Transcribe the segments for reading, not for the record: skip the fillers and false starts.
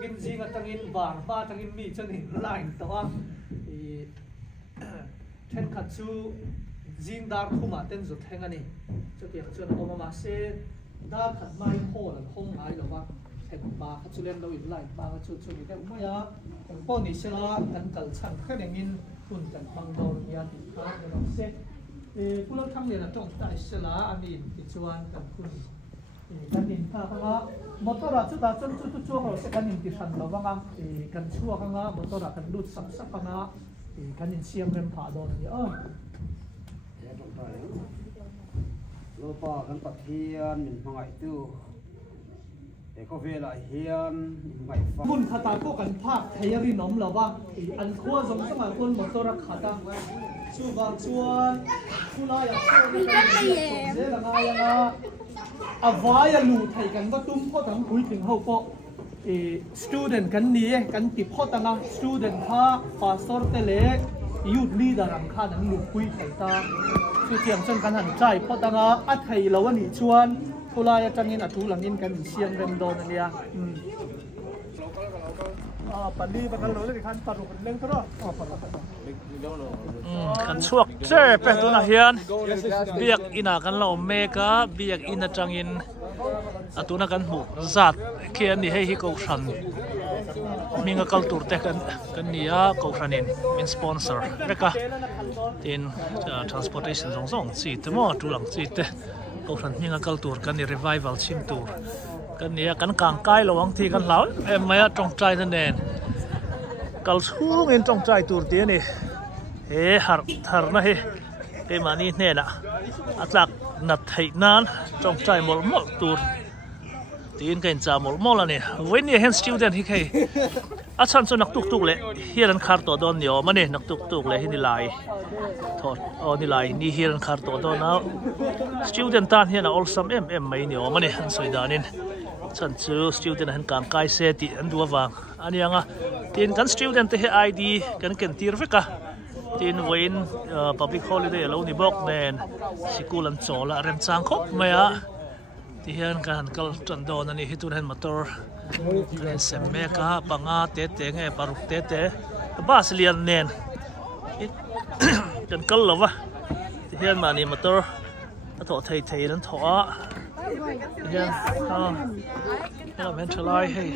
Kim gì ngắt tăng in vàng ba tăng in mì cho nên lại đó thì thêm khát chú riêng đar khu mà tên rụt thanh anh cho việc cho nó mà sẽ đar khát mai khô là không ai đâu mà thêm ba khát chú lên đâu in lại ba khát chú đi cái umay à còn con này sẽ là cần cần chẳng khác để in phun cần bằng đầu nhà thì khá là nó sẽ phun lâu thăm này là trong tại sẽ là anh in thì chuan cần phunกันดินข้าข้างละมอเตอร์จุดนั้นจุดช่วงเราsẽกันดินที่สันเราบ้างกันช่วงข้างละมอเตอร์กันดูดสักข้างละกันดินเชียงเริ่มผ่าโดนเนี่ยเราป่ากันปัดเทียนหงายตู้แต่เขาเวลาเฮียนหงายฟ้าบุญขาตาก็กันภาคไทยรีน้อมเราบ้างอันขั้วสมสมัยคนมอเตอร์ขาตาชูบางชวนชูลายชูเจ้าละไงล่ะอาวายลูไทยกันก็ตุ้มพ่อตั้งคุยถึงเขาก็student กันนี้กันติดพ่อตั้งstudent ข้า pastor เตเล่youth leader รังข้านั้นลูกคุยไทยตาคือเทียมจนกันหันใจพ่อตั้งอัดไทยเราวันนี้ชวนทุลายจังเงินอัดทุลังเงินกันเชียงเรมโดนนั่นเนี่ยปันนี้ปันเราเลยขั้นปันเราเป็นเรื่องเท่าไหร่ขันช่วงเจ้เป็นตัวนักเรียนเบียกอินากันเราเมกาเบียกอินาจังอินตัวนักกันหูจัดเขียนนี่ให้ฮิโก้ชันมีงานกัลตูร์แต่กันนี่อะกูชันอินเป็นสปอนเซอร์เด็กอะทีน transportation ส่งจีตมั่วทุลังจีตกูชันมีงานกัลตูร์กันนี่ revival ชิมตูร์กันนี่กันกางไกลระหว่างที่กันเหล่าไม่อะจงใจท่านเองกัลชูงอินจงใจตูร์เดียนี่harhna he ke mani ne na atlak nat thei nan trong trai mol mol tur tin kain cha mol mol ani when ye hen student hi kai achan chu nak tuk tuk le hiran khar to don yo mane nak tuk tuk le hini lai thot oni lai ni hiran khar to don na student tan hian all some mai ni o mane han soidanin chan chu student han kan kai se ti an duwa ani anga tin kan student he id kan ken tir veka tin wain public holiday lo ni bok nen sikul an chola rem chang khop maya ti hian kan kal tran don ani hitun hen motor kan semme ka panga te nge paruk te bas lian nen kan kal lova ti hian mani motor a tho thei nan tho a hian ha men thlai hei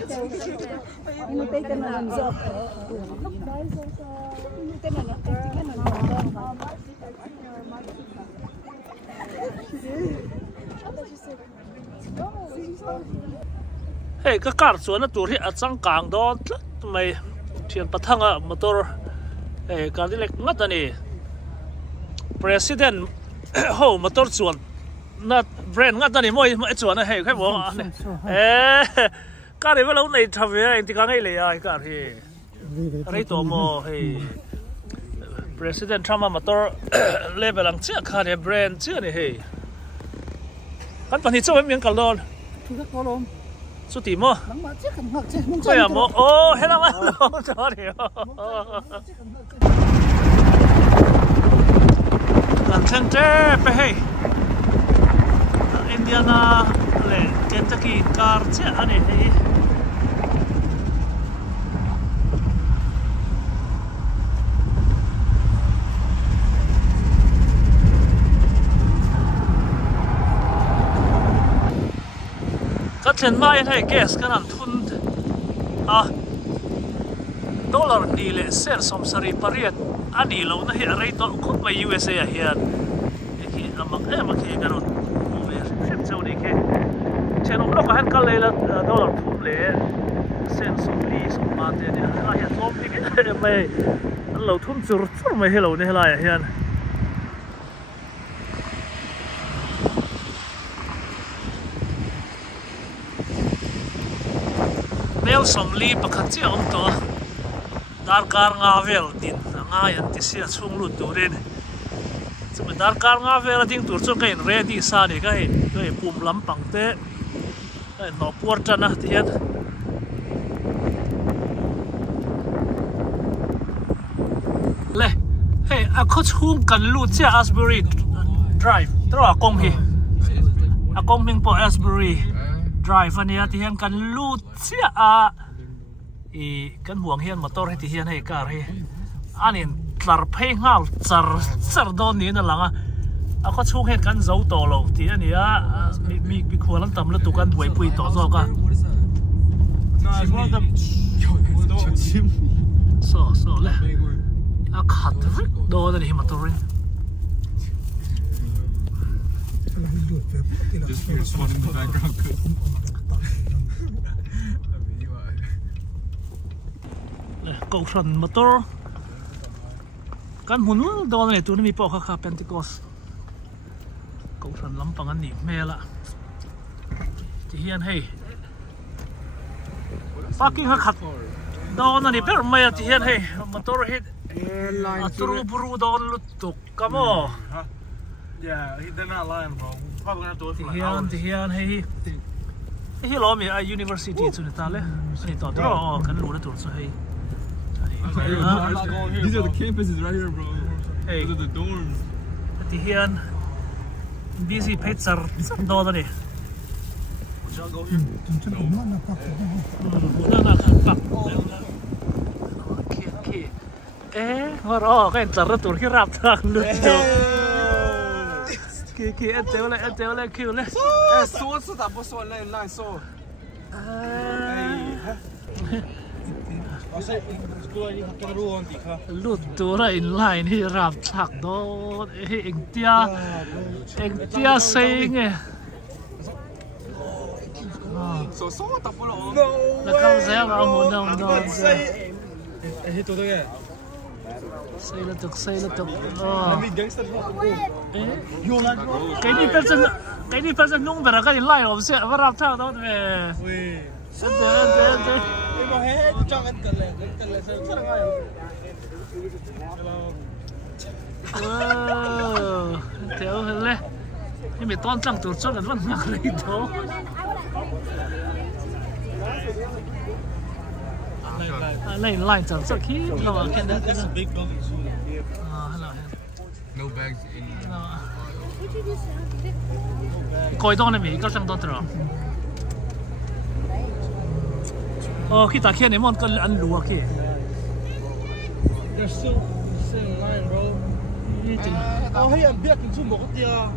hey ka kar chuan a tur hi a changkang don mai thian pathanga motor cadillac ngat ani president ho motor chuan na brand ngat ani moi chuan a hei khai bo ka ri va lo nei thave ai ti ka ngai le ai ka hi rei to mo hei president Trump motor level ang chia kha de brand chia ni hei kan pani chaw miang kal don su ti mo ya mo oh hela ma sorry lan center pe hei Indiana le Kentucky car chia ani hei thlen mai hai gas kan an thun dollar ni le sen som sari pariat ani lo na hi rei to khut mai USA a hian ki amak ki garon over ship chau ni ke chenom lo ka han kal le la dollar thum le sen som li som ma te ni a hian tom ni ke mai an lo thum chur mai hello ni helai a hian mel som li pakhat chi om to dar kar ngeiah din ngeiah ti sia chung lu turin chumi dar kar ngeiah ding tur chu kain ready sa ni ka hi pum lampang te no porta na tian le hey a kho chung kan lu chia Asbury drive tro a kong hi a kong ming po Asbury drive ania ti hian kan lu chia a kan huang hian motor he ti hian hei car he anin tlar phei ngal char don ni na langa a kho chung he kan zo to lo ti ani a mi khualam tam la tu kan buai pui to zo ka so le a khat rik do na hi motor rin Just here's one in the background. Cầu trần motor kan hmun do này tu mi po kha Pentecost cầu trần lắm bằng anh nỉ mê la thì hiền hay parking khát do này per mê thì hiền hay motor hit turu buru do lụt tục camo Yeah, they're not lying, bro. We're probably gonna have to wait for like hiền hours. thì hiền hay hi lo mi a university chu ni ta le ni to dro kan lu na tur chu hay These are the campuses right here, bro. Hey. Those are the dorms. thì hiền busy picture do đó đi Would y'all go here? Ngor cái chả rất tuổi khi rap thang luôn kia anh treo lại kêu lên So that was so line so. lút tuổi là inline thì rap thạc đó anh tia say nghe So what the fuck? là không dễ mà muốn đâu Hit to the say là tục me gangster cái đi person nung về cái inline rồi sẽ vào rap thạc đó về anh theo lên nhưng mà toàn chẳng tổ chức là vẫn nhắc lấy đó lại chẳng sợ khí nó vào cái đấy No bags in. coi đó này mình có sang đó rồi khi ta kia này món cần ăn lúa kia They're still in line, bro. Oh, hey, I'm back into Mokotia.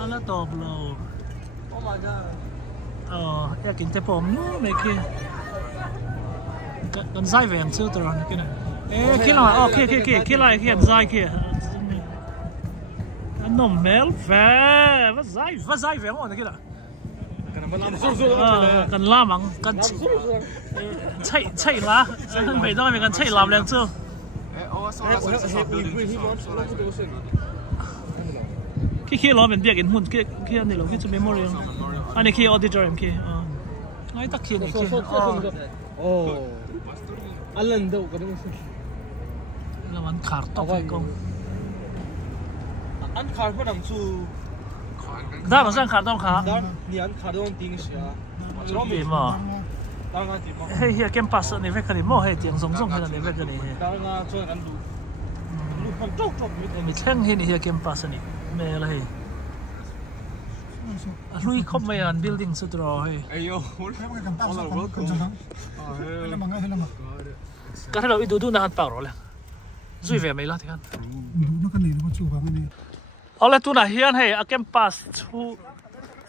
ala top lo Oh my god. ya kinh tế bom nữa mấy kia cần dai vàng chưa rồi kia này kia là kia lại kia dai kia anh nôm mel về và dai vàng rồi kia là cần làm bằng cần chạy lá bây giờ mình cần chạy làm liền chưa kia lo mình biết cái hmun kia này lo kia cho memorial anh này kia auditorium kia ngay tắc kia này kia Oh. Alan đâu có đúng không? là ăn khát tóc phải không Ăn khát phải làm chú. đó là sang khát tóc khá Đó,你ăn khát don't tiếng gì à? vì mà Đang ăn gì mà? hey here campus này phải cái mò hay tiếng song song hay là phải cái này Đang ăn cho ăn đủ. Đủ không chọc chọc như thế. mình thèn here here campus này mẹ là hay lui không mấy anh building sự rồi Hey yo, welcome. cái này là ít đủ nào bảo rồi duy về mấy lần thì ăn ở lại tu này hiện hay ở campus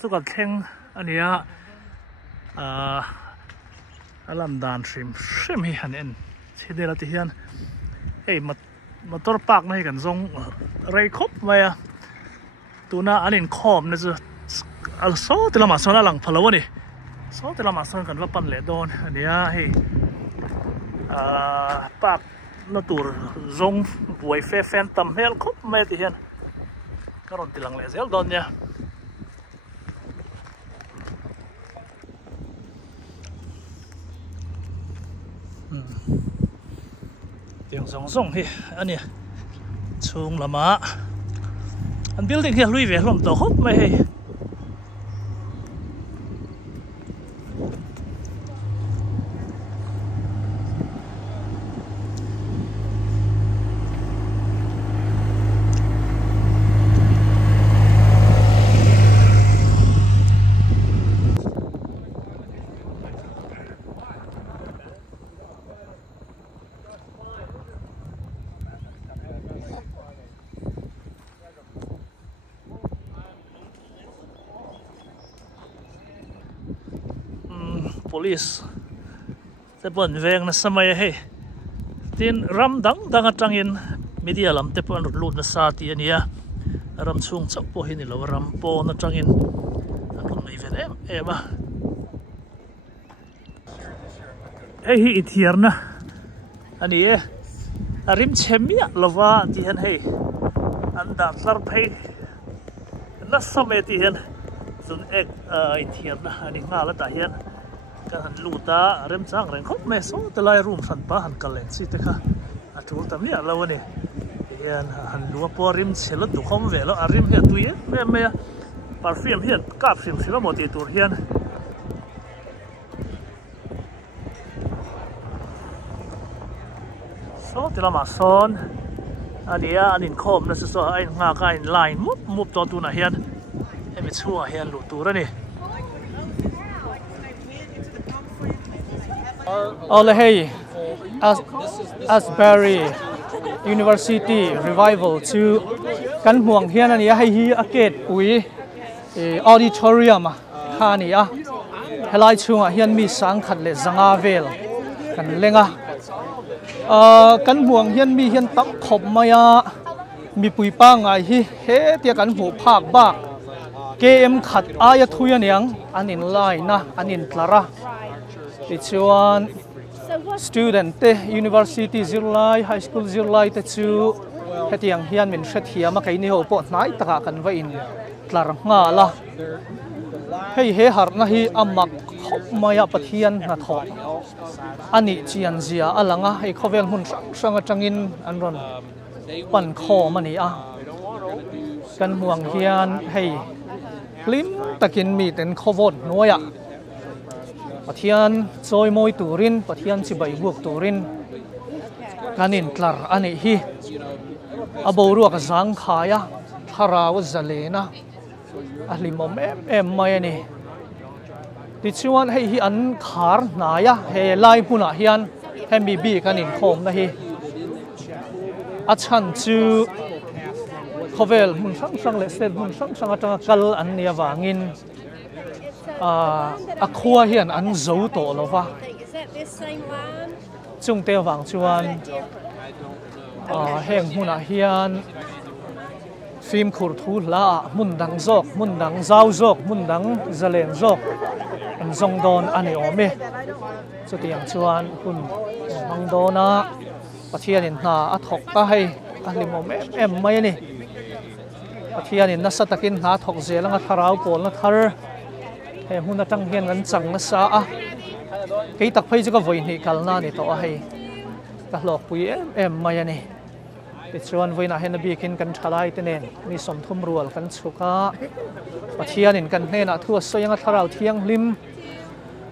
tu cái thèn anh ấy làm đàn stream hi hẳn en chỉ để là thì hiện hey motor park này cần dùng ray khop vậy tu na anh in khom này chứ số thì là mà số là lằng phalo này số thì là mà số cần vào pan lệ đòn anh ấy hey park nó tụt dùng buổi phê phen tầm hel khop mấy thì hiện cái rồi thì lằng lệ dễ đòn nha tiếng song song hi anh ấy chung là mà anh building kia lui về làm tổ hop mấy police te pon veng na samaya he tin ram dang atangin media lam te pon lut na sa ti ania ram chung chak po hin lo ram po na tangin anun mai ven ema hey hi ithirna ani e arim chemia lova ti han hey anda tlar phei na some ti han sun ek ithirna ani nga la ta hian kan han luta rem chang reng khop me so te lai room san pa han kalen si te kha atul tam ni lo ani hian han lu po rim chela du khom ve lo arim he tuye me perfume hian kap sim sila mo ti tur hian so ti lama son ania anin khom na so ai nga ka in line mup to tu na hian emi chua hian lu tur ani all hey Asbury University revival to kan huang hian ania hei hi aket ui auditorium kha ni a helai chunga hian mi sang khat le zanga vel kan lenga kan huang hian mi hian tak khop maya mi pui pa ngai hi he tia kan hu phak bak kem khat aya thuya niang anin lai na anin tlara ti chuan student te university zirlai high school zirlai te chu hetiang hian min hret hiama kai ni ho po nai taka kan va in tlar nga la hei he harhna hi amak khop maya pathian na tho ani chian zia alanga hei khawvel hmun sanga tangin anron pan kho mani a kan muang hian hei lim takin mi ten khowot noya pathian choi moi turin pathian chi bai buak turin kanin tlar ani hi abo ruak zang khaya tharaw zalena ahlimom em mai ani ti chuan hei hi an khar naya he lai huna hian hemi bi kanin khom na hi a chan chu khawvel mun sang le set mun sang atanga kal an nia wangin a khua hian an zo to lova chung te wang chuan heng huna hian phim khur thu la mun dang zok mun dang zau zok mun dang zalen zok an zong don ani ome chu tiang chuan hun mang dona pathian in na a thok ta hei a limom em mai ni pathian in na satakin na thok zelanga tharau pol na thar he huna tang hian an chang na sa a kei tak phei chu ka voi ni kalna ni to a hei ka hlok pui em mai ani ti chuan voina hen bi kin kan thalai te nen mi som thum rual kan chuka pathian in kan hne na thu soyanga tharau thiang lim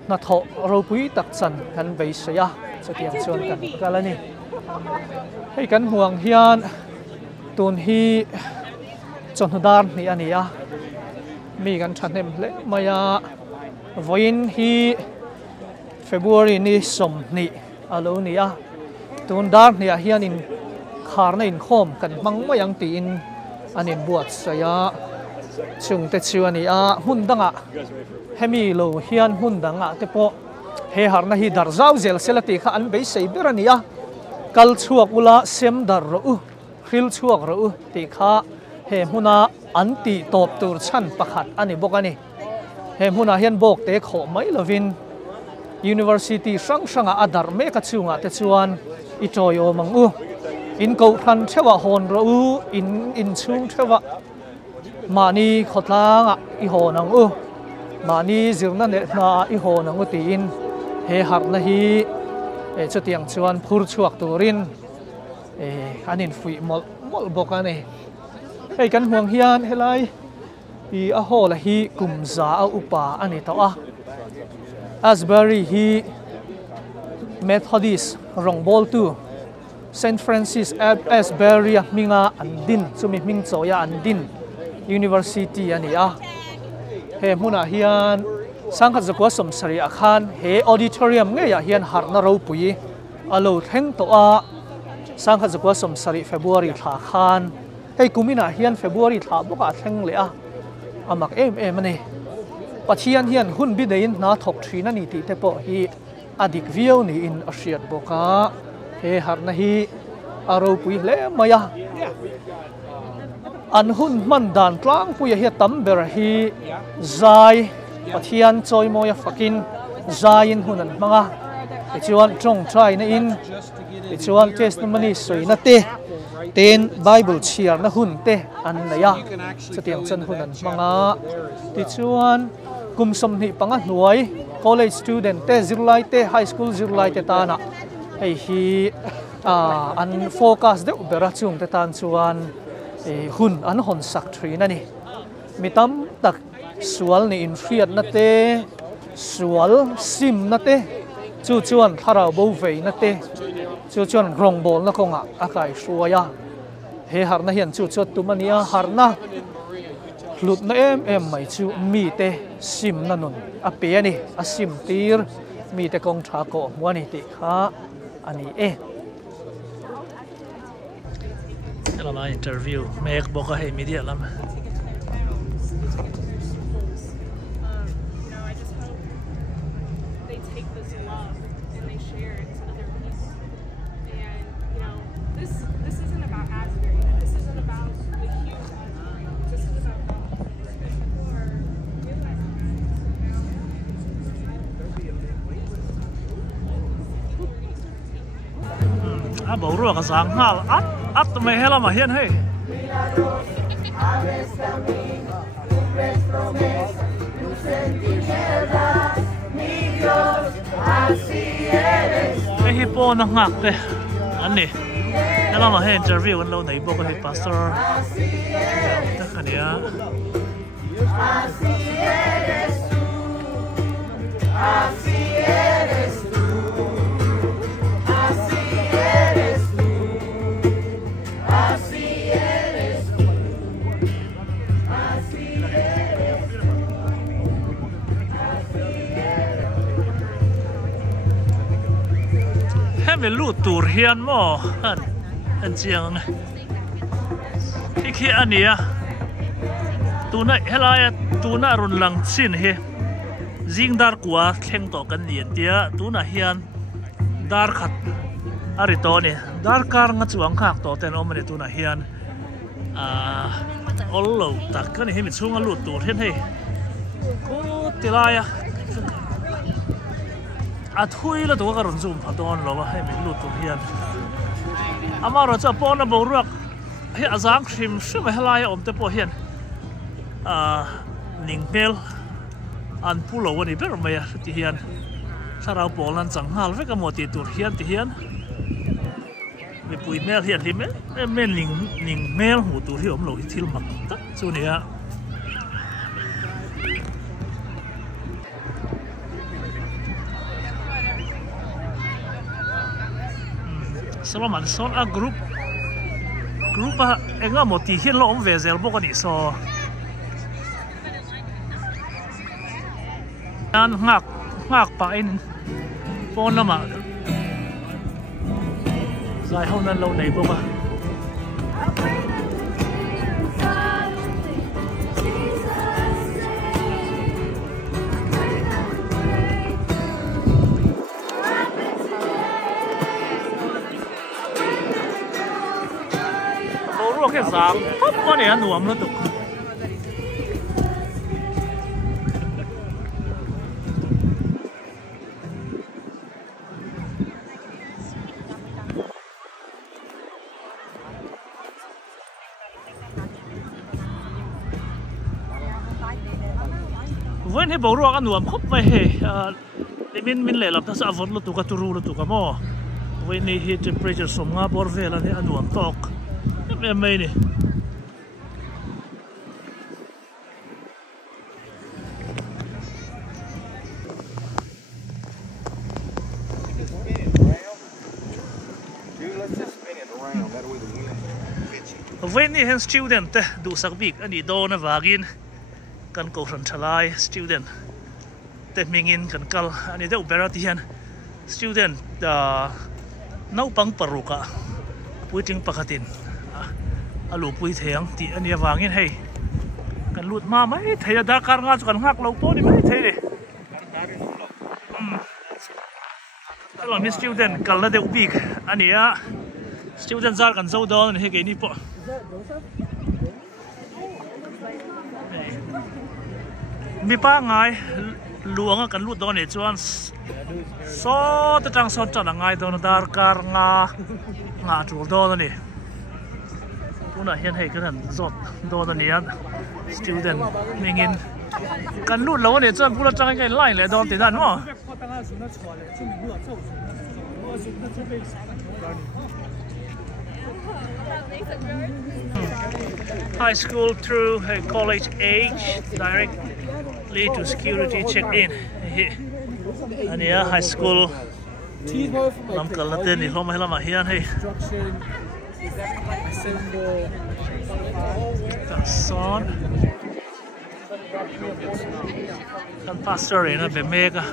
na tho ro pui tak chan kan bei saya chatiang chuan kan kalani hei kan huang hian tun hi chonhudar ni ani a mi kan thanem le maya voin hi February ni som ni alo ni a tun dar ni a hian in kharna in khom kan mang mayang ti in anin buat saya chung te chu ani a hun danga hemi lo hian hun danga te po he harna hi dar zau zel selati kha an bei sei berania kal chuak ula sem dar ro u khil chuak ro u ti kha he huna anti top tur chan pakhat ani bokani he huna hian bok te kho mai lovin university sang adar me ka chunga te chuan I toy o mang u in ko than thewa hon ro u in chung thewa mani khotlang I honang u mani zirna ne na I honang u tin he harna hi chutiang chuan phur chuak turin anin fui mol bokani hei kan huang hian helai I a hola hi kumza a upa ani to a Asbury hi Methodist rongbol tu St. Francis Asbury minga andin chumi ming choya andin University ani a he hmuna hian sangkhat zakwa somsari akhan he auditorium ngeiah hian harhna ro pui alo thleng to a sangkhat zakwa somsari February thla khan hei kumina hian February thla boka thleng le a amak em ani pathian hian hun bi dein na thok thina ni ti te po hi adik viau ni in asiat boka he harna hi aro pui hle maya an hun man dan tlang pui hi tamber hi zai pathian choi moya fakin zain hunan manga chuan trong trai na in chuan testimony soina te ten bible chiar na hun te an naya chatiang chan hunan manga ti chuan kumsom ni panga hnuai college student te zirlai te high school zirlai te tana hei hi an focus de bera chung te tan chuan hun an hon sak thrin ani mitam tak sual ni in fiat na te sual sim na te chu chuan tharau bo vei na te chu chuan rong bol na konga akai suaya he harna hian chu chot tumania harna lut na em mai chu mi te sim na nun a pe ani a sim tir mi te kong tha ko mwani ti kha ani lama interview mek boka he media lam This isn't about Asbury. This isn't about the huge Asbury. This is about people are realizing a bo ro ka sang hal at me hela ma hian he hi po na ngak te an ni hela ma he interview an lo nei bo ka he pastor ta khania me lu tur hian mo an chiang khi ania tuna helaya tuna run lang chin he jingdar kwa thleng to kan lian tia tuna hian dar khat ari to ni dar kar nga chuang khak to ten omani tuna hian ollo tak kan hi mi chunga lu tur hen he ko tilaya a thui la to ka ron zoom phaton lo wa he mi lu tur hian amaro cha pon bo ruak he azang khrim shme helai om te po hian ningmel an pulo wani ber maya ti hian sarau polan changhal ve ka moti tur hian ti hian mi pui mel hian lim men ningmel hu tur hi om lo hi thil mak ta chu nia Salaman son a group a enga moti hian lo om ve zel bok ani so an ngak pa in pon lama zai ho nan lo nei bok a cái sáng hấp quá này ăn uống nó tục vẫn hay bảo ruộng ăn uống hấp vậy để mình lại làm ta sẽ vốn lúc tụ cái turu lúc tụ cái mò vậy này thì temperature sống ngã bor về là để ăn uống tóc em mày nè vậy nè hen student te du sak bik ani do na wagin kan ko ran thalai student te mingin kan kal ani de uberati hian student nau pang paruka puiting pakhatin alu pui theng ti ania wangin hei กันลุดมาไม่เทียดาการงานกันหักเราโป้นี่ไม่เทียดิตลอดมี student กันละเดี๋ยวปีกอันนี้อะ student จากกันโซดอนนี่เกี่ยนี่ปะมีป้าไงหลวงกันลุดดอนนี่จวนซอตจังซอจังไงดอนดาการงาจูดอนนี่พวกนั้นเห็นให้กันจดดอนนี่ student มีเงินกันลุดแล้วเนี่ยจวนพวกเราจังไงไล่เลยดอนติดนั่นวะHigh school through college age directly to security check-in. And yeah, high school. Nam kalatin ni hom hela mahian hey. Son. Kan pastor ina be mega.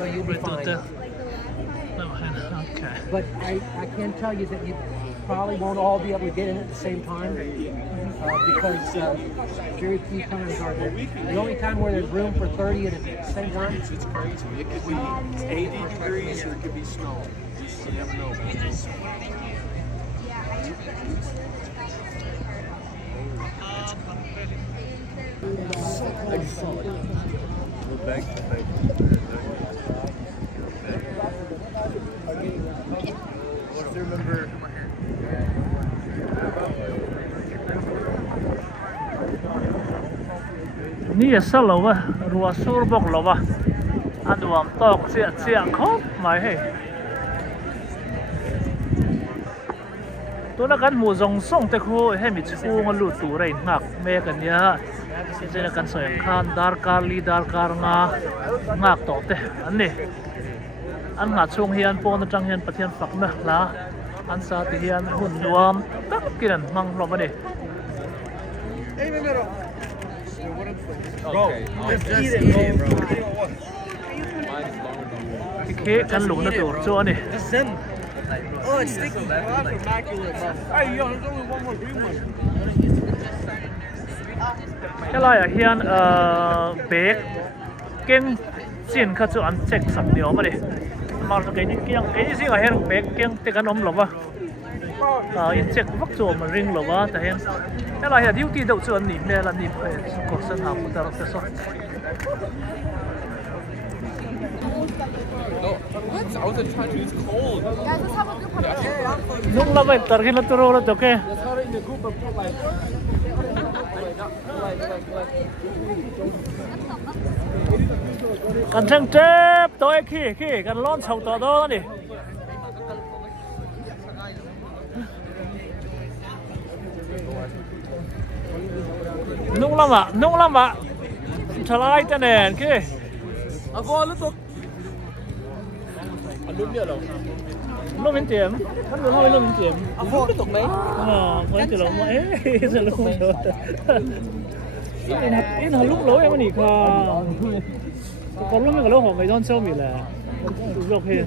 Okay. But I can tell you that you probably won't all be able to get in at the same time because very few times are there. The only time where there's room for 30 at the same time. It's crazy. It could be 80 degrees or it could be snow. You never know. Remember. Ni sao lâu à, rùa sủi bốc lâu à, ăn đồ tóc chia khóc mày hey. Tôi đã gắn mũ rồng song tê khô hay bị chu ngon lụt tủ này ngạc mê cái nhá, thế là căn sỏi khan dar kar nga ngạc tỏ tê, anh nè, anh ngạc chung hiền po nó trăng hiền bát hiền phật mẹ lá, anh sa thì hiền hùn nuam tất kia mang lom này. Okay, just eat it, bro. Cái căn lủng nó tổ cho này. Oh, it's sticky. Oh, that's immaculate, bro. Hey, yo, there's only one more green one. Cái này là hiền bé kiêng xin khát cho ăn check sẵn điều mà đi. Mà cái gì gì là hiền bé kiêng thì cái nấm lộc à. In check vắt cho mà ring lộc à, tại hiền. Cái này là duty đầu cho anh nỉ mẹ là nỉ phải có sân học của ta là sao? What? I was in touch. It's cold. Guys, let's have a good picture. Nung lamay tarhin na turo na to ke. Kan thang tep toi khi kan lon chau to do ni. Nung lama. Chalai ta nen ke. Avo lutok. Alum ya đâu? Nó bên tiệm, nó luôn hơi luôn bên tiệm. Avo lutok mấy? Mấy từ lâu mấy, giờ luôn rồi. In hồi lúc lối em đi qua, còn lúc mấy cái lối họ mấy đón sâu mình là dọc hiền.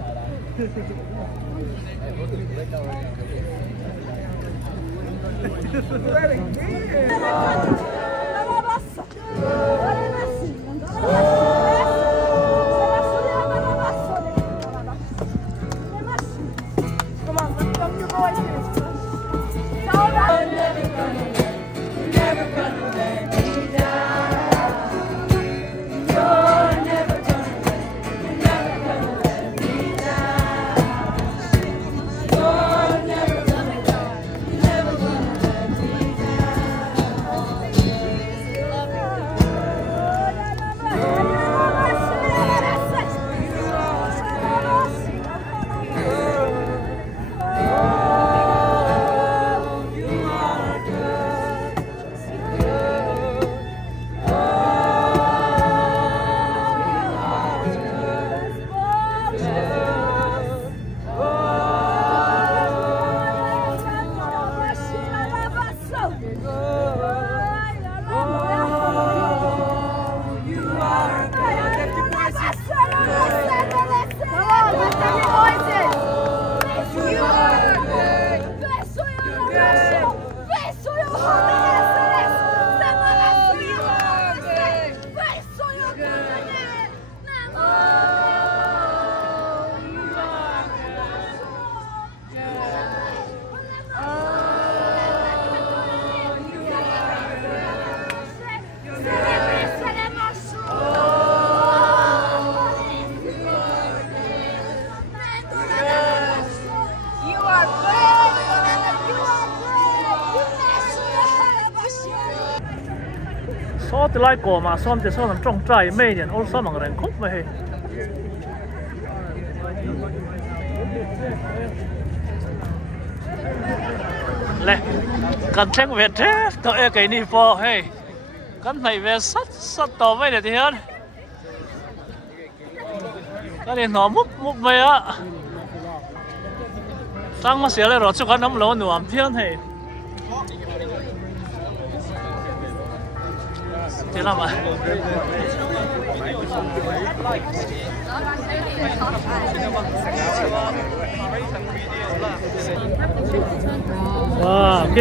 từ lại cổ mà xóm thì xóm làm trồng trái mây liền ôn xóm bằng rèn khúc vậy lẹ cần tranh về thế tôi cái này po hey cần này về sắt to vậy để thì hơn cái này nó múc mày á tăng mà xíu lại rồi chụp cái nấm lỗ nụ ẩm thiên hey thế nào mà wow, ok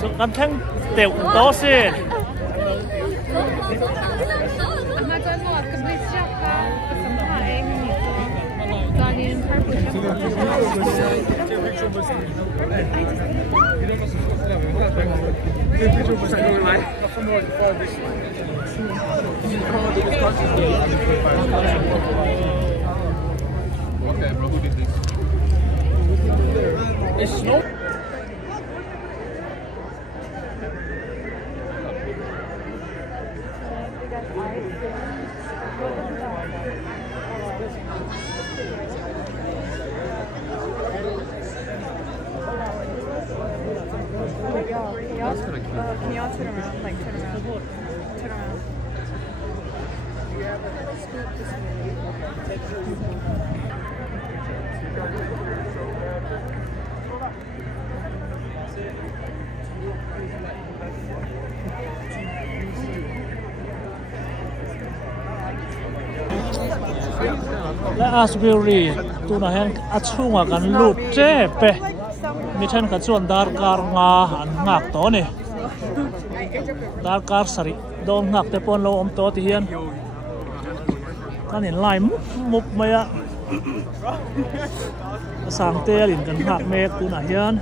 chụp cái thanh tiểu to xí Can y'all turn around? Like turn around. Turn around. Asbury tu na hen achunga kan lut che pe mi than ka chuan dar kar nga an ngak to ni dar kar sari don ngak te pon lo om to ti hian kan in lai mup mai a sang te lin kan ngak mek tu na hian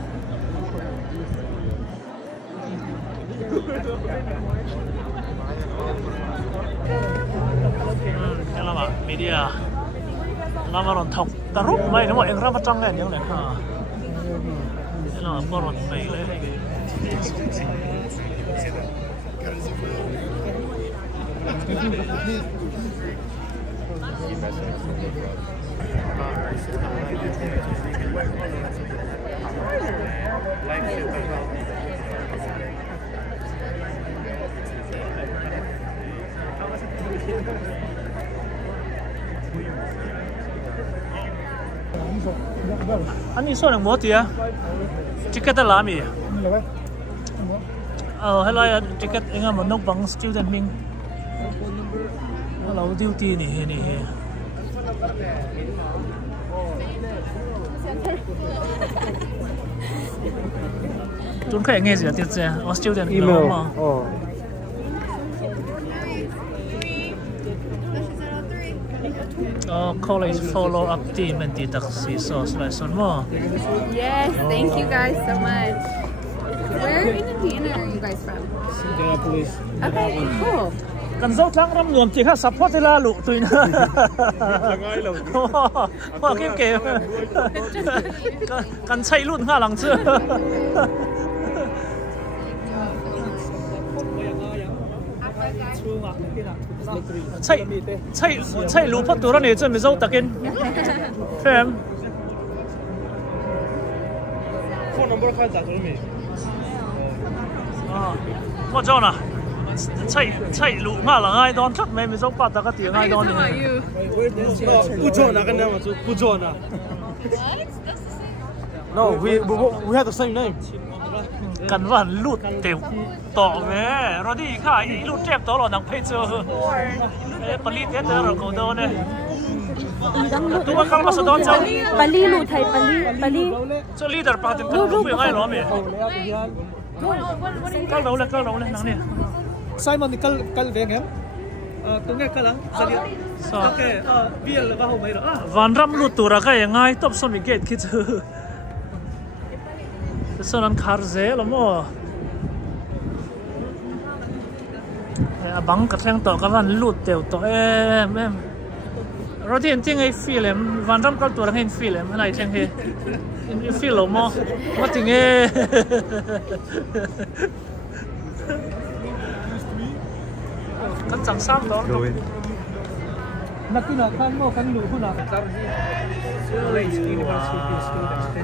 lama media lama ron thok taruk mai no eng ra patang ngan yang le ha lama boron mai le anh số là mấy tiền? Ticket là mấy? Hello, ticket anh em nộp bằng student mình. Hello, duty này này. Chúng khỏe nghe gì à? Tiết gì? Student email mà. College follow-up team and taxi sauce lesson more. Yes, thank you guys so much. Where in Indiana are you guys from? Indianapolis. Okay, cool. Kan dấu thang ram nuông chỉ khác support là lụ tụi nó. Hoa kim kề. Kan chạy luôn ha lăng chưa. chạy lũ phát tụ ra này chân mới dâu tắc in phim Phone number khai giả rồi mình. có cho nè chạy lũ ngã là ngay đón chắc mới dâu phát tắc cái tiếng ngay đón này Cú chọn là cái nào mà cú chọn à? No, we have the same name. cần vẫn lụt tiểu tỏ về rồi đi khai lụt chép đó là nặng phê chưa bali tết rồi cầu đâu này tôi có không bao giờ đón cháu Bali lụt thầy Bali cho leader party cần không phải ngay đó mẹ các đấu lên nắng nè Simon thì cân về em tôi nghe cái lắm ok bia là bao mấy đó van ram lụt tụ ra cái ngay top son bị gate kia chứ sao anh khar dễ lắm mà băng cái thằng tao cái van lụt đều tao em rồi thì anh tiếng ấy film van ram cái tụi anh hình film này tiếng ấy film mà tiếng ấy kan chang sam đó nãy khi nào khăn mua khăn lụa hôm nào tao đi lấy university students thế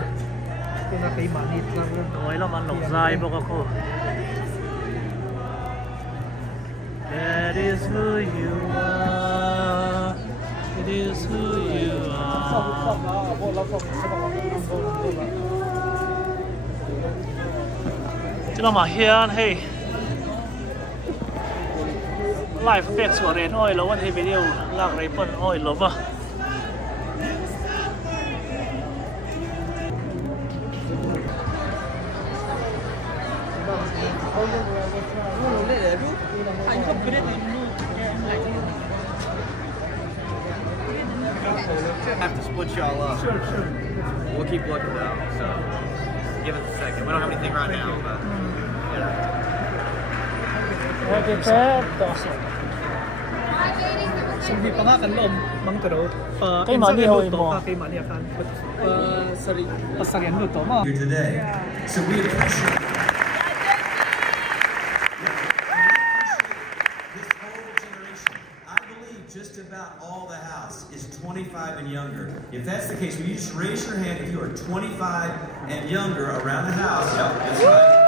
tôi là cái mani tao nói là man lộc dài bao cô that is who you are it is who you are chứ là mà hiền hey live effect của rèn oi lâu anh thấy video lạc rèn phân oi lâu à Have to split y'all up. Sure. We'll keep looking though. So give us a second. We don't have anything right now, but Hindi pa nga kan lom mang tero pa cái mani hồi mo cái mani akan sorry pasarian luto mo here today. So we appreciate this whole generation. I believe just about all the house is 25 and younger. If that's the case, will you just raise your hand if you are 25 and younger around the house? Yep, that's right.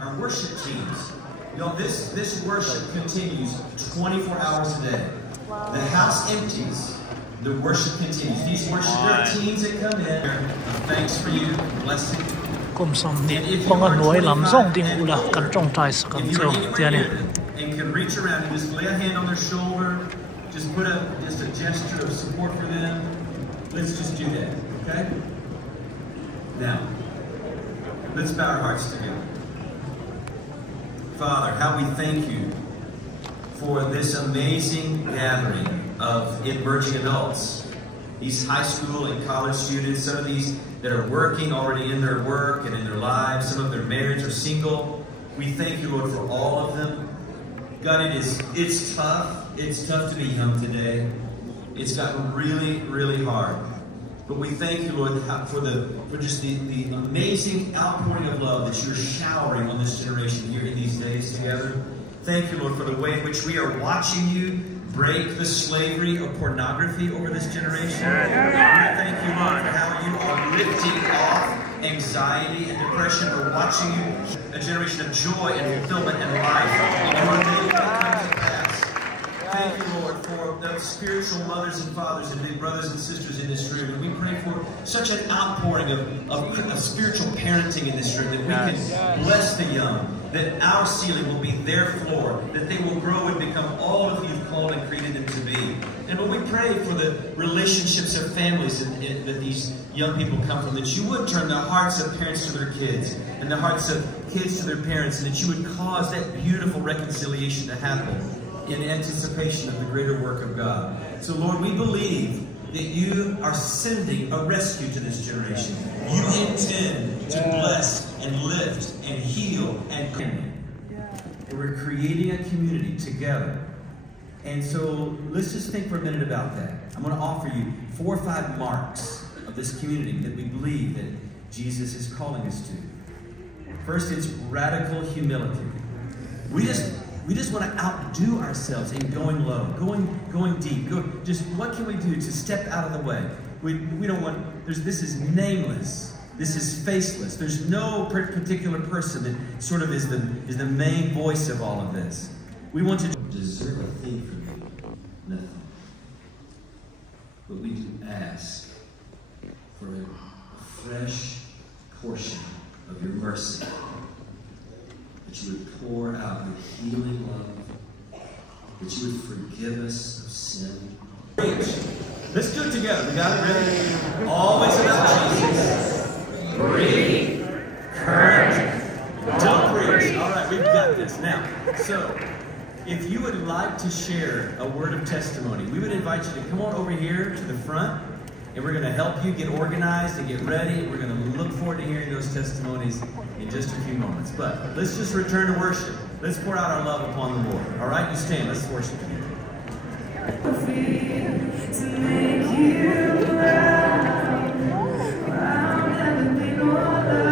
Our worship teams. You know, this worship continues 24 hours a day. The house empties. The worship continues. These worship teams that come in. Thanks for you. Blessing. cùng xong nít phong ăn nuôi làm rong tiếng u là cần trồng trái cần trồng tiền này. And can reach around and just lay a hand on their shoulder. Just put just a gesture of support for them. Let's just do that, okay? Now, let's bow our hearts together. Father, how we thank you for this amazing gathering of emerging adults, these high school and college students, some of these that are working already in their work and in their lives, some of their marriage or single. We thank you, Lord, for all of them. God, it's tough. It's tough to be young today. It's gotten really, really hard. But we thank you, Lord, for just the amazing outpouring of love that you're showering on this generation here in these days together. Thank you, Lord, for the way in which we are watching you break the slavery of pornography over this generation. Thank you, Lord, for how you are lifting off anxiety and depression. We're watching you, a generation of joy and fulfillment and life. And we're making that come to pass. Thank you, Lord, for the spiritual mothers and fathers and the brothers and sisters in this room. And we pray for such an outpouring of spiritual parenting in this room, that we can bless the young, that our ceiling will be their floor, that they will grow and become all of you've called and created them to be. And when we pray for the relationships of families that these young people come from, that you would turn the hearts of parents to their kids and the hearts of kids to their parents, and that you would cause that beautiful reconciliation to happen in anticipation of the greater work of God. So Lord, we believe that you are sending a rescue to this generation. You intend to bless and lift and heal and clean. We're creating a community together. And so let's just think for a minute about that. I'm going to offer you 4 or 5 marks of this community that we believe that Jesus is calling us to. First, it's radical humility. We just want to outdo ourselves in going low, going deep. Just what can we do to step out of the way? We don't want. This is nameless. This is faceless. There's no particular person that sort of is the main voice of all of this. We want to deserve a thing from you, nothing. But we do ask for a fresh portion of your mercy, that you would pour out your healing love, that you would forgive us of sin. Let's do it together. We got it ready? Always about Jesus. Breathe. Courage. Don't preach. All right, we've got this. Now, so if you would like to share a word of testimony, we would invite you to come on over here to the front, and we're going to help you get organized and get ready. We're going to look forward to hearing those testimonies in just a few moments. But let's just return to worship. Let's pour out our love upon the Lord. All right, you stand. Let's worship together. To make you proud, I'll never be more loved.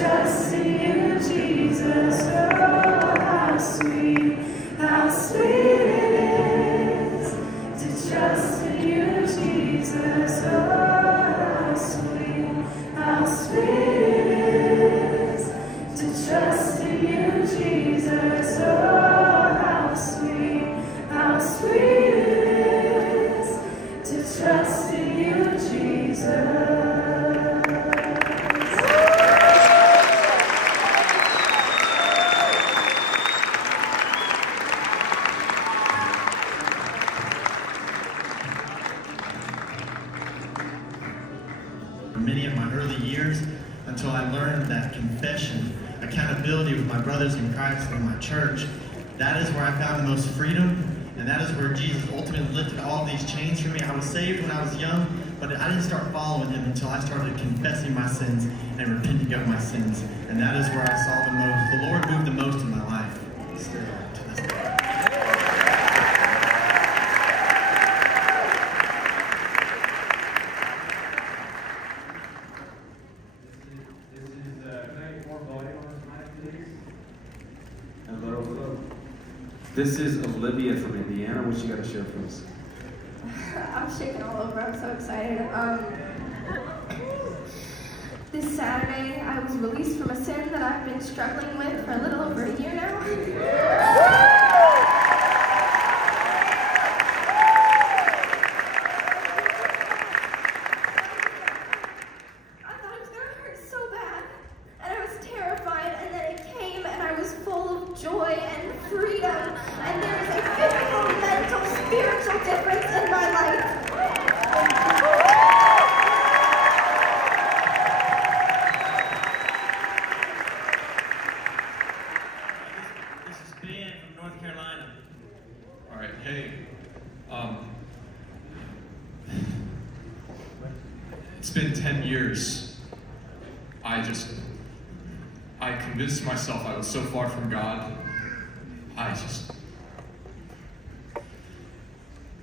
trust in you, Jesus. Oh, how sweet it is to trust in you, Jesus. Oh, how sweet it is to trust in you, Jesus. Oh, how sweet it is to trust in you, Jesus. Many of my early years until I learned that confession, accountability with my brothers in Christ and my church, that is where I found the most freedom, and that is where Jesus ultimately lifted all these chains for me. I was saved when I was young, but I didn't start following him until I started confessing my sins and repenting of my sins, and that is where I saw the most. The Lord moved the most in my life, still to this day. This is Olivia from Indiana. What you got to share for us? I'm shaking all over. I'm so excited. This Saturday, I was released from a sin that I've been struggling with for a little over a year now. Joy and freedom, and there is a physical, mental, spiritual difference in my life. This is Ben from North Carolina. All right, hey, it's been 10 years. I convinced myself I was so far from God.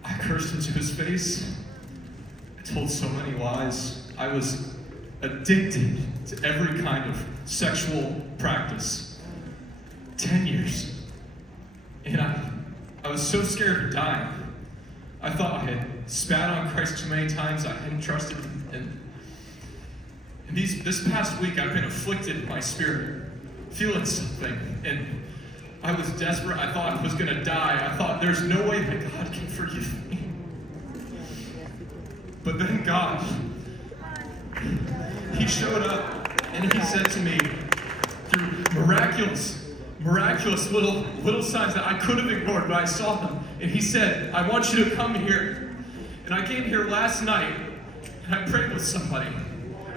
I cursed into his face. I told so many lies. I was addicted to every kind of sexual practice. 10 years. And I was so scared to die. I thought I had spat on Christ too many times. I hadn't trusted him. And this past week, I've been afflicted in my spirit, feeling something, and I was desperate. I thought I was going to die. I thought, there's no way that God can forgive me. But then God, he showed up, and he said to me, through miraculous little signs that I could have ignored, but I saw them, and he said, I want you to come here. And I came here last night, and I prayed with somebody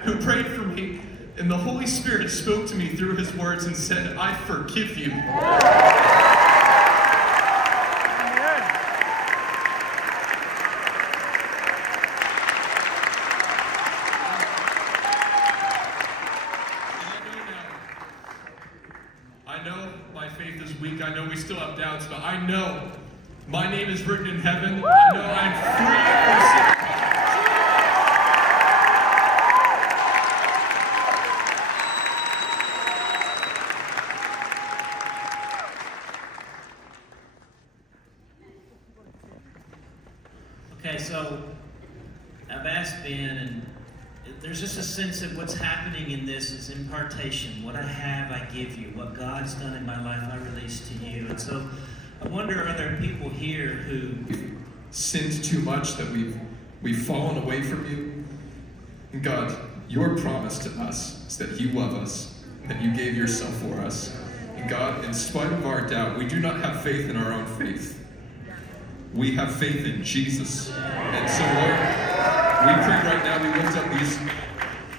who prayed for me, and the Holy Spirit spoke to me through his words and said, I forgive you. I know my faith is weak. I know we still have doubts, but I know my name is written in heaven. I know I'm free from sin. Okay, so I've asked Ben, and there's just a sense that what's happening in this is impartation. What I have, I give you. What God's done in my life, I release to you. And so I wonder, are there people here who sinned too much, that we've fallen away from you? And God, your promise to us is that you love us, that you gave yourself for us. And God, in spite of our doubt, we do not have faith in our own faith. We have faith in Jesus. And so, Lord, we pray right now, we lift up these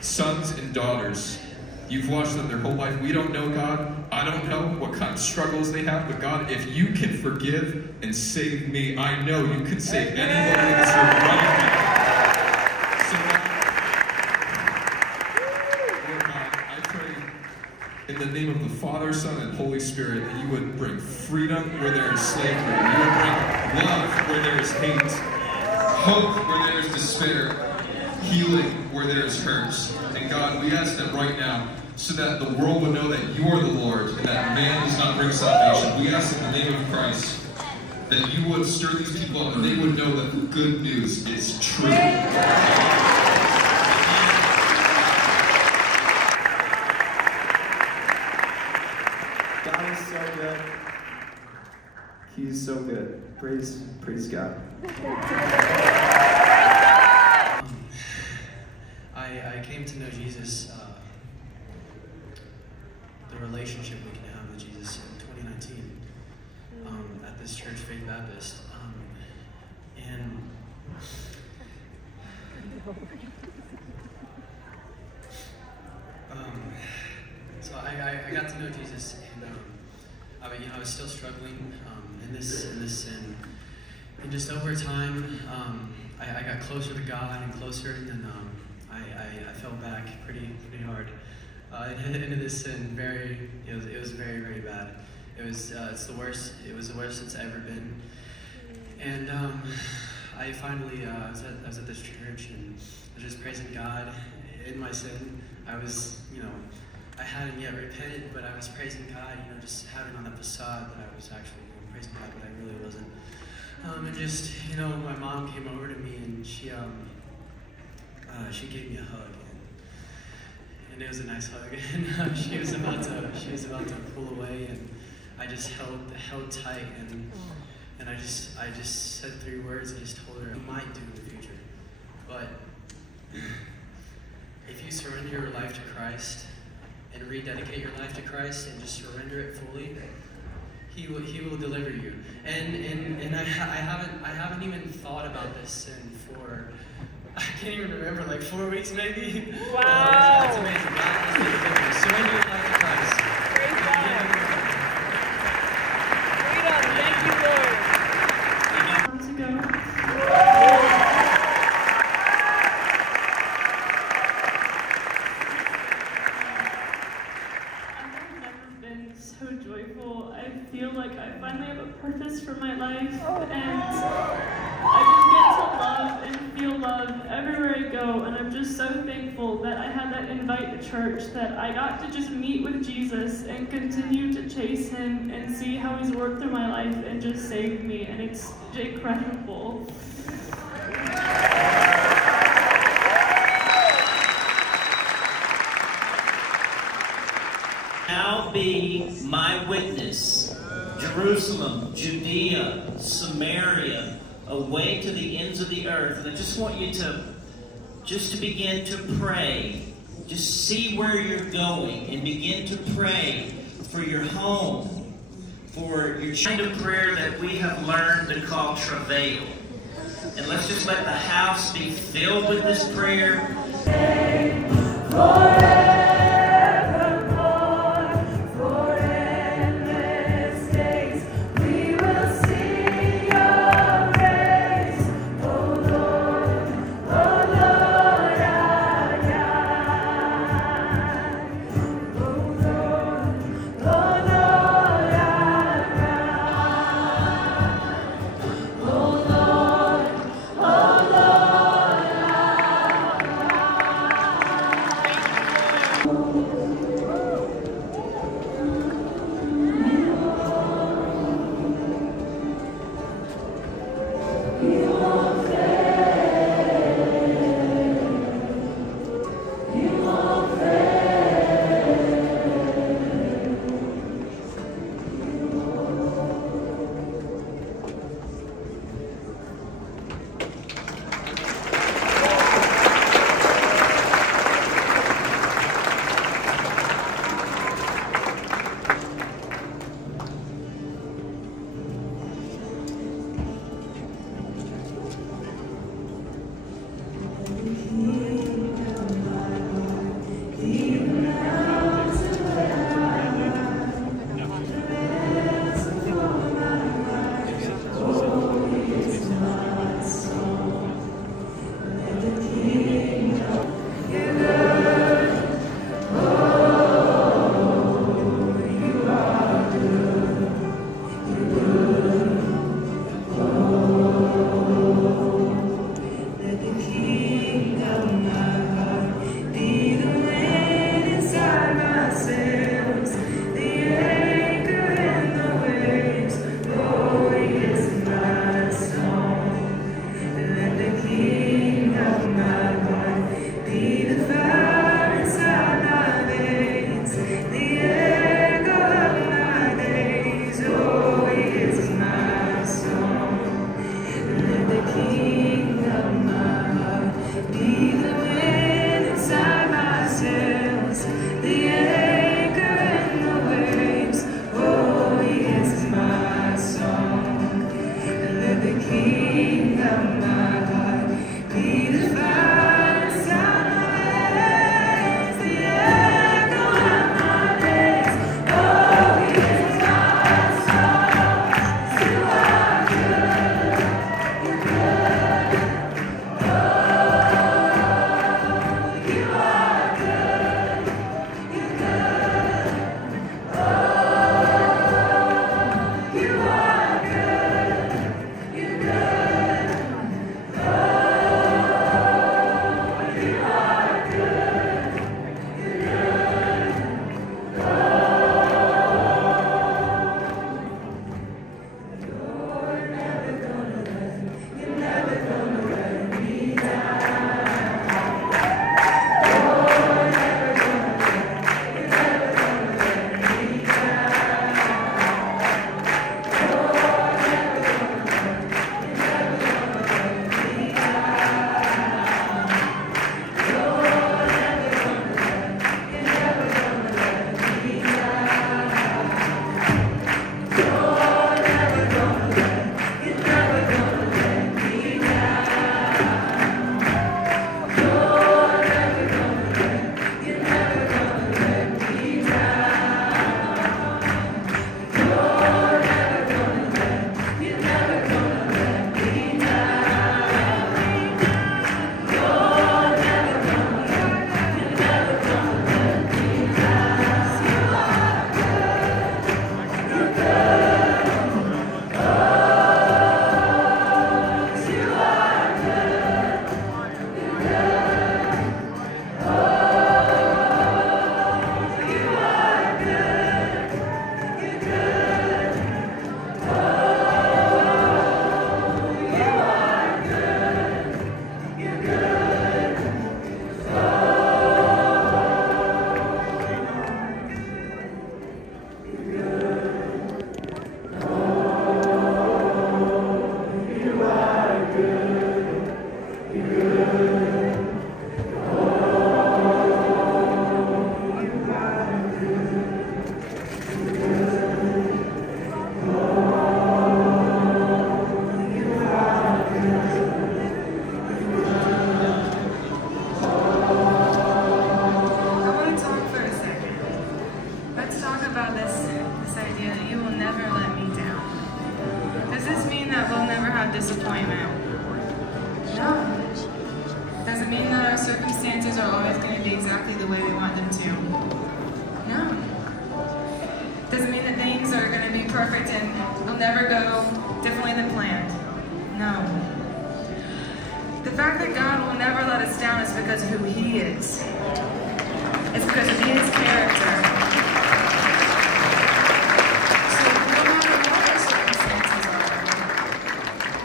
sons and daughters. You've watched them their whole life. We don't know, God. I don't know what kind of struggles they have, but God, if you can forgive and save me, I know you can save anyone in this room right now. So, Lord God, I pray in the name of the Father, Son, and Holy Spirit that you would bring freedom where there is slavery. You would bring love where there is hate, hope where there is despair, healing where there is hurt. And God, we ask that right now, so that the world would know that you are the Lord and that man does not bring salvation. We ask in the name of Christ that you would stir these people up and they would know that the good news is true. God is so good. He's so good. Praise God. I came to know Jesus, the relationship we can have with Jesus in 2019 at this church, Faith Baptist. So I got to know Jesus, and I was still struggling in this sin, and just over time, I got closer to God and closer, and then I fell back pretty hard into this sin. It was very, very bad. It's the worst. It was the worst it's ever been. And I finally I was at this church, and I was just praising God in my sin. I hadn't yet repented, but I was praising God, just having on the facade that I was actually praising God, but I really wasn't. And just, my mom came over to me, and she gave me a hug, and it was a nice hug. And she was about to pull away, and I just held tight, and I just said 3 words. I just told her, "You might do in the future, but if you surrender your life to Christ and rededicate your life to Christ and just surrender it fully, He will deliver you." And I haven't even thought about this sin for, I can't even remember, like 4 weeks maybe. Wow. That's amazing. God has delivered me. Surrender your life to Christ. Praise God. Freedom. Thank you, Lord. Months ago. So joyful. I feel like I finally have a purpose for my life, and I just get to love and feel love everywhere I go, and I'm just so thankful that I had that invite to church, that I got to just meet with Jesus and continue to chase Him and see how He's worked through my life and just saved me, and it's incredible. Now be my witness, Jerusalem, Judea, Samaria, away to the ends of the earth. And I just want you to begin to pray. Just see where you're going and begin to pray for your home, for your kind of prayer that we have learned to call travail. And let's just let the house be filled with this prayer. have disappointment. No. Doesn't mean that our circumstances are always going to be exactly the way we want them to. No. Doesn't mean that things are going to be perfect and will never go differently than planned. No. The fact that God will never let us down is because of who He is. It's because of His character. So no matter what our circumstances are,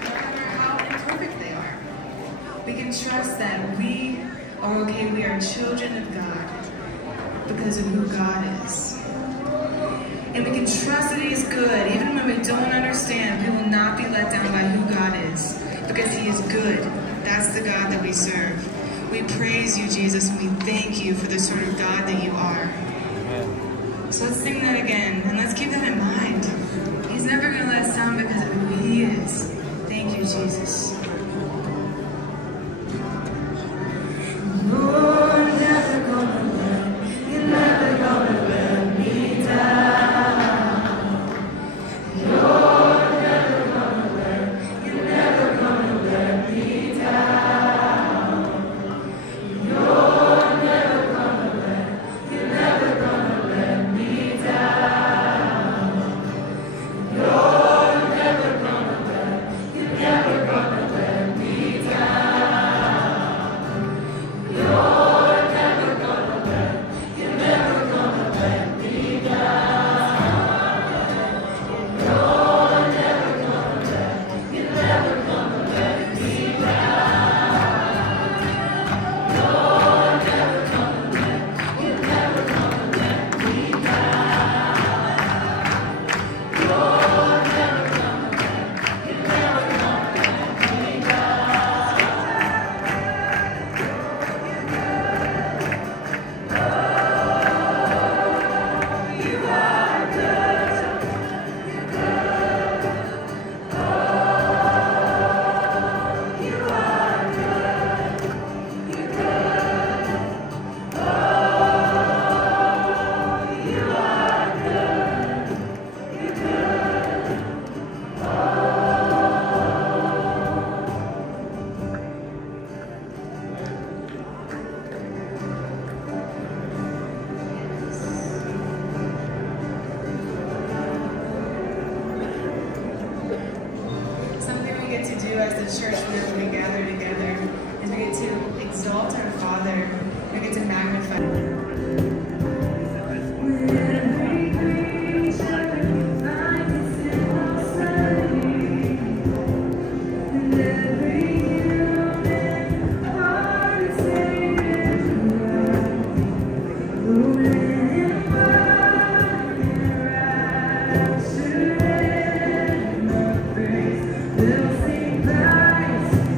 no matter how imperfect they are, we can trust that we are okay. We are children of God because of who God is. And we can trust that He is good. Even when we don't understand, we will not be let down by who God is because He is good. That's the God that we serve. We praise you, Jesus, and we thank you for the sort of God that you are. So let's sing that again, and let's keep that in mind. He's never going to let us down because of who He is. Thank you, Jesus. You're never gonna let me down. You're never gonna let me down. You're never gonna let me down. You're never gonna let me down. You're never gonna let me down. You're never gonna let me down. You're never gonna let me down. You're never Something we get to do as the church whenever we gather together is we get to exalt our Father. We get to magnify. We'll sing praise.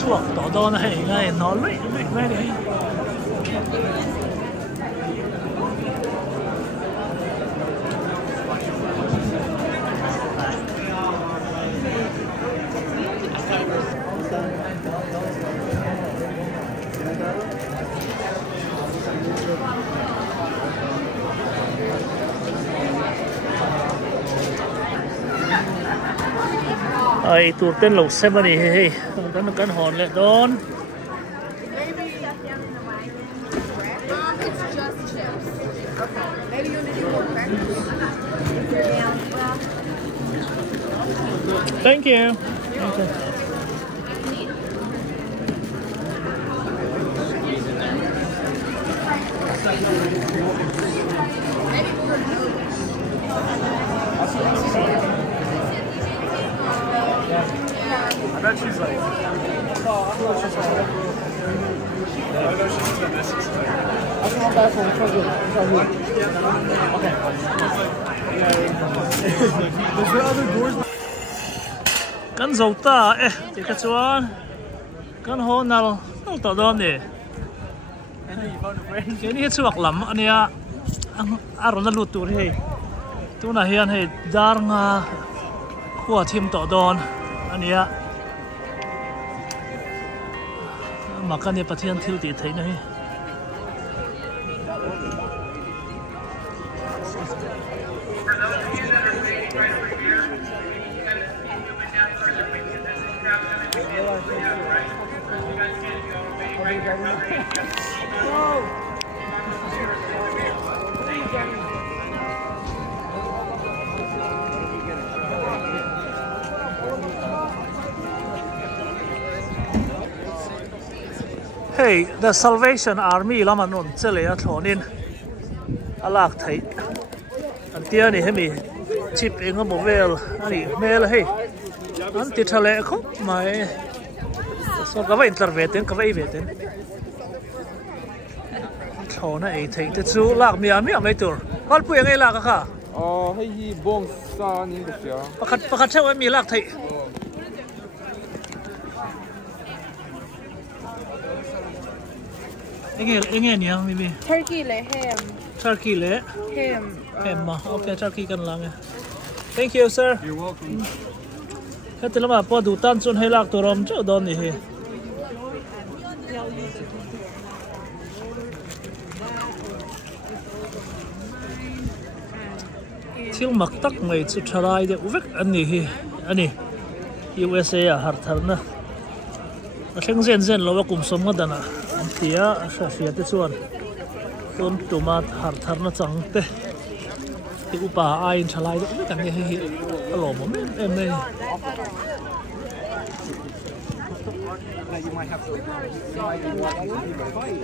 chuộc tỏ đo nó hay ngay nó lụy ngay đấy ai tour tên lẩu xem đi hey cái hòn lại đón thank you. I bet she's like, oh, I know she's like, I know she's gonna miss this thing. I'll come back for the okay. There's the other doors. Kan dầu ta thì cái chuan kan ho nal tao đom nè cái này chuak lắm anh ya aron na lut tur he tu na hian he dar nga khua thim tao don anh ya mà cái này pathian thiêu thì thấy này Hey, the Salvation Army lama nun chele a thonin alak thei antia ni hemi chip enga movel ani mel hey an ti thale kho mai so ka vai interveten ka vai veten thona ei thei te chu lak mi mai tur hal pu engai lak kha hei hi bong sa ni ka sia pakhat cheu mi lak thei Enge ni ang mimi. Turkey le ham. Turkey le Ham. Ham ma. Okay, turkey kan lang. Thank you, sir. You're welcome. Heti lama po du tan chun helak to rom chau don ni he. Thil mak tak ngai chu tharai de uvek ani hi ani USA a har tharna a thleng zen lo wa kum som nga dana tia shafia te chuan ton tomat har tharna changte ti upa ain thalai de uvek ani hi alo mo em nei You might have to decide what you need to fight.